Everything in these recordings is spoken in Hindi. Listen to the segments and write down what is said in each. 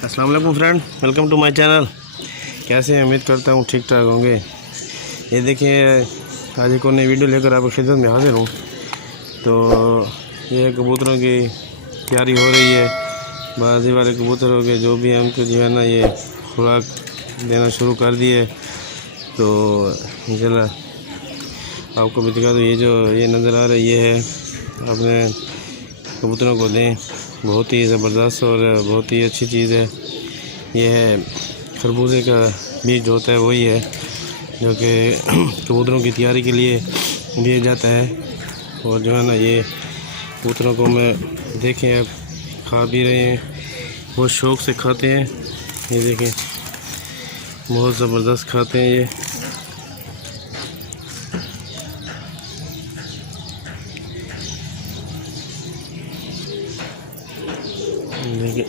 अस्सलाम वालेकुम friend, welcome to my channel. कैसे हैं? उम्मीद करता हूँ ठीक ठाक होंगे। ये देखिए, आज एक और नई वीडियो लेकर आपकी खिदमत में हाजिर हूँ। तो ये कबूतरों की तैयारी हो रही है। बाजी वाले कबूतरों के जो भी हैं उनको जो है ना ये खुराक देना शुरू कर दिए। तो इंशाल्लाह आपको भी दिखा दो। ये नज़र आ रहा है, ये है अपने कबूतरों को दें। बहुत ही ज़बरदस्त और बहुत ही अच्छी चीज़ है। ये है खरबूजे का बीज होता है, वही है जो कि कबूतरों की तैयारी के लिए दिया जाता है। और जो है ना ये कबूतरों को मैं देखें अब खा भी रहे हैं, बहुत शौक़ से खाते हैं। ये देखें, बहुत ज़बरदस्त खाते हैं ये। देखिए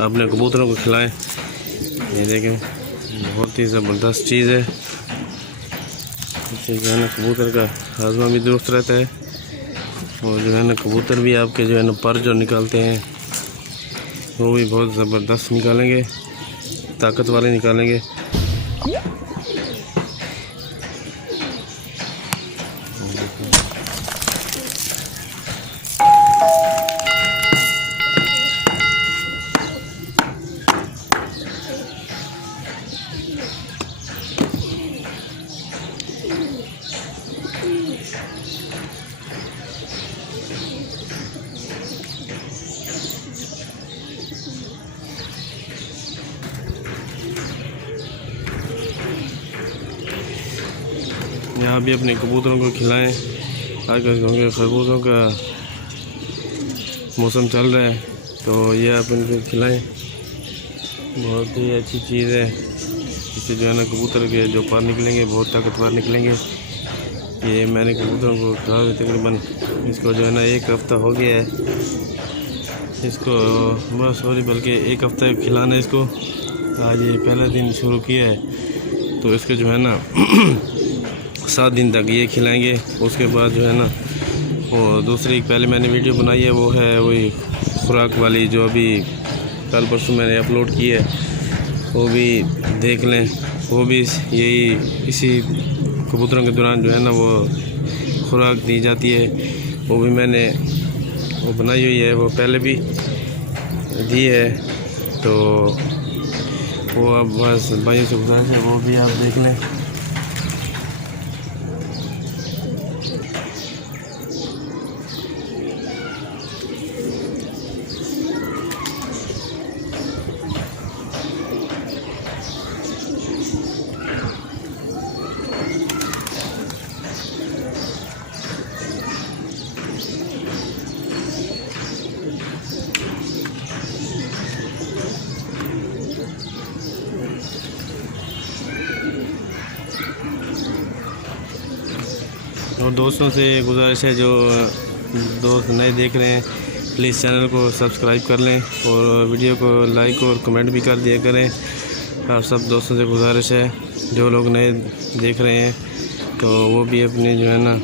अपने कबूतरों को खिलाएं। ये देखें, बहुत ही ज़बरदस्त चीज़ है। इससे जो है ना कबूतर का हाजमा भी दुरुस्त रहता है। और जो है ना कबूतर भी आपके जो है ना पर जो निकालते हैं वो भी बहुत ज़बरदस्त निकालेंगे, ताकत वाले निकालेंगे। यहाँ भी अपने कबूतरों को खिलाएं। आजकल क्योंकि खरबूजों का मौसम चल रहा है, तो ये आप इनको खिलाएं। बहुत ही अच्छी चीज़ है। इससे जो है ना कबूतर के जो पर निकलेंगे बहुत ताकतवर निकलेंगे। ये मैंने कबूतरों को कहा तकरीबन इसको जो है ना 1 हफ़्ता हो गया है इसको, बस सॉरी बल्कि 1 हफ़्ता खिलाना इसको। आज ये पहला दिन शुरू किया है, तो इसको जो है ना 7 दिन तक ये खिलाएंगे। उसके बाद जो है ना वो दूसरी पहले मैंने वीडियो बनाई है, वो है वही खुराक वाली जो अभी कल परसों मैंने अपलोड की है, वो भी देख लें। वो भी यही इसी कबूतरों के दौरान जो है ना वो खुराक दी जाती है। वो भी मैंने वो बनाई हुई है, वो पहले भी दी है। तो वो अब बस भाई से गुजारिश है, वो भी आप देख लें। और दोस्तों से गुजारिश है, जो दोस्त नए देख रहे हैं प्लीज़ चैनल को सब्सक्राइब कर लें और वीडियो को लाइक और कमेंट भी कर दिया करें। आप सब दोस्तों से गुजारिश है, जो लोग नए देख रहे हैं तो वो भी अपने जो है ना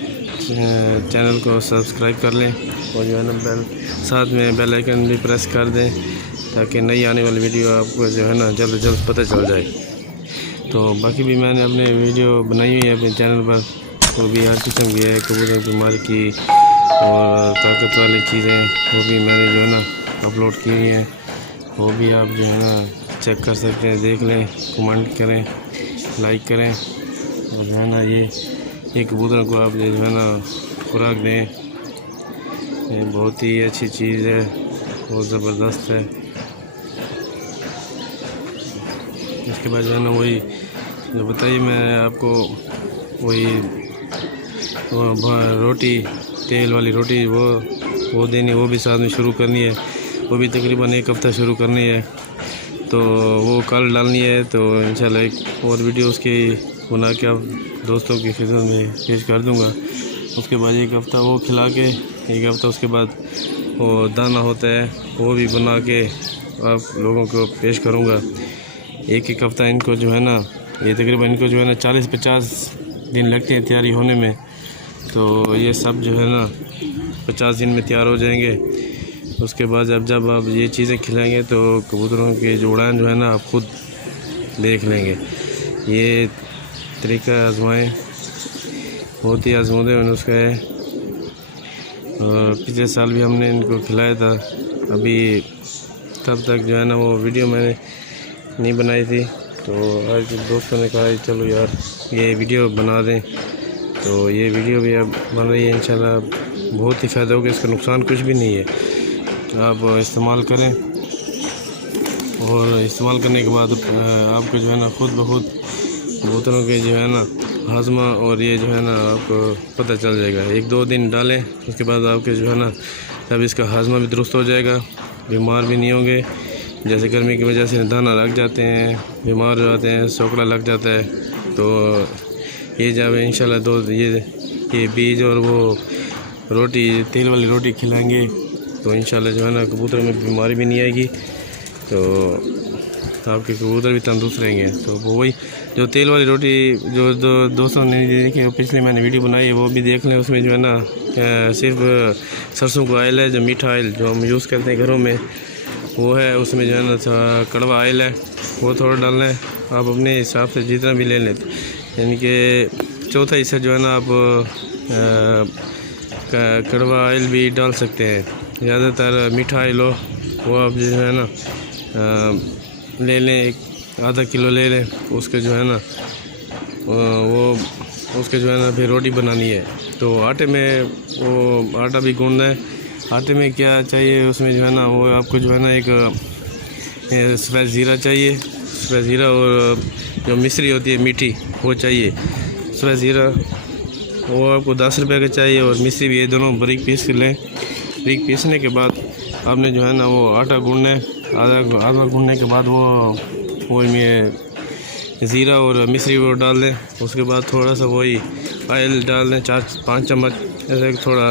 चैनल को सब्सक्राइब कर लें और जो है ना साथ में बेल आइकन भी प्रेस कर दें, ताकि नई आने वाली वीडियो आपको जो है ना जल्द से जल्द पता चल जाए। तो बाकी भी मैंने अपने वीडियो बनाई हुई है अपने चैनल पर, वो भी हर किस्म की है, कबूतर बीमारी की और ताकत वाली चीज़ें, वो भी मैंने जो है ना अपलोड की हुई हैं। वो भी आप जो है ना चेक कर सकते हैं, देख लें, कमेंट करें, लाइक करें। और जो है ना ये कबूतर को आप जो है ना खुराक दें। ये बहुत ही अच्छी चीज़ है, बहुत ज़बरदस्त है। इसके बाद जो है ना वही जो बताइए मैं आपको, वही रोटी, तेल वाली रोटी वो देनी, वो भी साथ में शुरू करनी है। वो भी तकरीबन 1 हफ़्ता शुरू करनी है, तो वो कल डालनी है। तो इंशाल्लाह एक और वीडियो उसकी बना के आप दोस्तों की खिदमत में पेश कर दूंगा। उसके बाद 1 हफ़्ता वो खिला के, 1 हफ़्ता उसके बाद वो दाना होता है वो भी बना के आप लोगों को पेश करूँगा। 1 हफ़्ता इनको जो है ना, ये तकरीबन इनको जो है ना 40-50 दिन लगते हैं तैयारी होने में। तो ये सब जो है ना 50 दिन में तैयार हो जाएंगे। उसके बाद जब आप ये चीज़ें खिलाएंगे तो कबूतरों की जो उड़ान जो है ना आप खुद देख लेंगे। ये तरीका आजमाएं, बहुत ही आजमाते नुस्खा है। और पिछले साल भी हमने इनको खिलाया था, अभी तब तक जो है ना वो वीडियो मैंने नहीं बनाई थी। तो आज दोस्तों ने कहा चलो यार ये वीडियो बना दें, तो ये वीडियो भी अब बन रही है। इंशाल्लाह बहुत ही फ़ायदा होगा, इसका नुकसान कुछ भी नहीं है। आप इस्तेमाल करें और इस्तेमाल करने के बाद आपको जो है ना खुद ब खुद कबूतरों के जो है ना हाजमा और ये जो है ना आपको पता चल जाएगा। 1-2 दिन डालें, उसके बाद आपके जो है ना तब इसका हाजमा भी दुरुस्त हो जाएगा, बीमार भी नहीं होंगे। जैसे गर्मी की वजह से दाना लग जाते हैं, बीमार हो जाते हैं, सोकड़ा लग जाता है। तो ये जब इंशाल्लाह ये बीज और वो रोटी, तेल वाली रोटी खिलाएंगे तो इंशाल्लाह जो है ना कबूतर में बीमारी भी नहीं आएगी, तो आपके कबूतर भी तंदुरुस्त रहेंगे। तो वो वही जो तेल वाली रोटी जो दोस्तों ने देखी पिछले मैंने वीडियो बनाई है वो भी देख लें। उसमें जो है ना सिर्फ सरसों का ऑयल है, जो मीठा ऑयल जो हम यूज़ करते हैं घरों में वो है। उसमें जो है ना कड़वा ऑयल है, वो थोड़ा डालना है। आप अपने हिसाब से जितना भी ले लें, यानी कि चौथा हिस्सा जो है ना आप कड़वा ऑयल भी डाल सकते हैं। ज़्यादातर मीठा ऑयल हो वो आप जो है ना ले लें, 1/2 किलो ले लें। उसके जो है ना वो उसके जो है ना फिर रोटी बनानी है। तो आटे में वो आटा भी गूंदना है। आटे में क्या चाहिए उसमें जो है ना वो आपको जो है ना एक सफ़ेद ज़ीरा चाहिए, सफ़ेद ज़ीरा और जो मिश्री होती है मीठी वो चाहिए। सफ़ेद ज़ीरा वो आपको 10 रुपये का चाहिए और मिश्री भी, ये दोनों बारीक पीस लें। बारीक पीसने के बाद आपने जो है ना वो आटा गूंदना है। आधा गूंदने के बाद वो में ज़ीरा और मिश्री वो डाल दें। उसके बाद थोड़ा सा वही ऑयल डाल दें, 4-5 चम्मच। ऐसे थोड़ा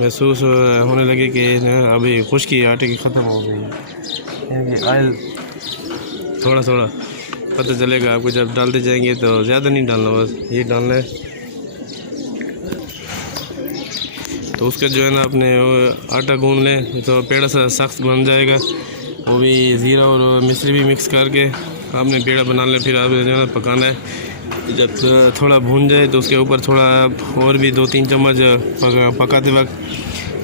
महसूस होने लगे कि अभी खुश्की आटे की ख़त्म हो गई है, यानी ऑयल थोड़ा पता चलेगा आपको जब डालते जाएंगे। तो ज़्यादा नहीं डालना, बस ये डालना है। तो उसका जो है ना आपने आटा गूंद लें तो पेड़ा सा सख्त बन जाएगा। वो भी ज़ीरा और मिश्री भी मिक्स करके आपने पेड़ा बना लें। फिर आपने जो है ना पकाना है। जब थोड़ा भून जाए तो उसके ऊपर थोड़ा और भी 2-3 चम्मच पकाते वक्त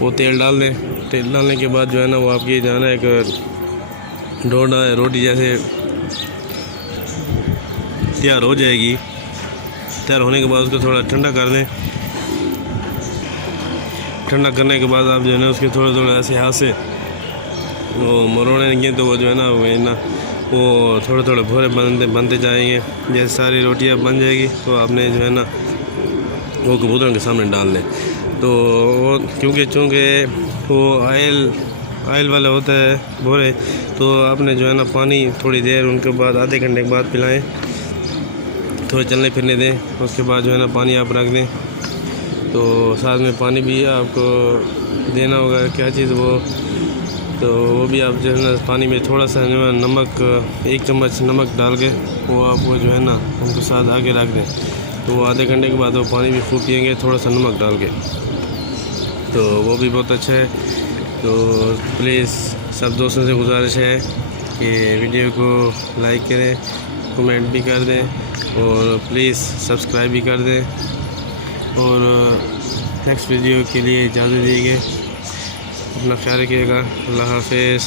वो तेल डाल दें। तेल डालने के बाद जो है ना वो आपकी जो है ना एक डोडा रोटी जैसे तैयार हो जाएगी। तैयार होने के बाद उसको थोड़ा ठंडा कर दें। ठंडा करने के बाद आप जो है ना उसके थोड़ा ऐसे हाथ से वो मरोड़ेंगे तो वो जो है ना वो थोड़े भोरे बनते जाएंगे। जैसे सारी रोटियां बन जाएगी तो आपने जो है ना वो कबूतरों के सामने डाल दें। तो वो चूँकि वो ऑयल वाला होता है भोरे, तो आपने जो है ना पानी थोड़ी देर उनके बाद आधे घंटे के बाद पिलाएं, थोड़ा चलने फिरने दें। उसके बाद जो है ना पानी आप रख दें। तो साथ में पानी भी आपको देना होगा, क्या चीज़ वो, तो वो भी आप जो है ना पानी में थोड़ा सा जो है नमक, 1 चम्मच नमक डाल के वो आपको जो है ना उनके साथ आगे रख दें। तो वो आधे घंटे के बाद वो पानी भी खूब पिएंगे थोड़ा सा नमक डाल के, तो वो भी बहुत अच्छा है। तो प्लीज़ सब दोस्तों से गुजारिश है कि वीडियो को लाइक करें, कमेंट भी कर दें और प्लीज़ सब्सक्राइब भी कर दें। और नेक्स्ट वीडियो के लिए इजाज़त दीजिए। अपना ख्याल रखिएगा। अल्लाह हाफ़िज़।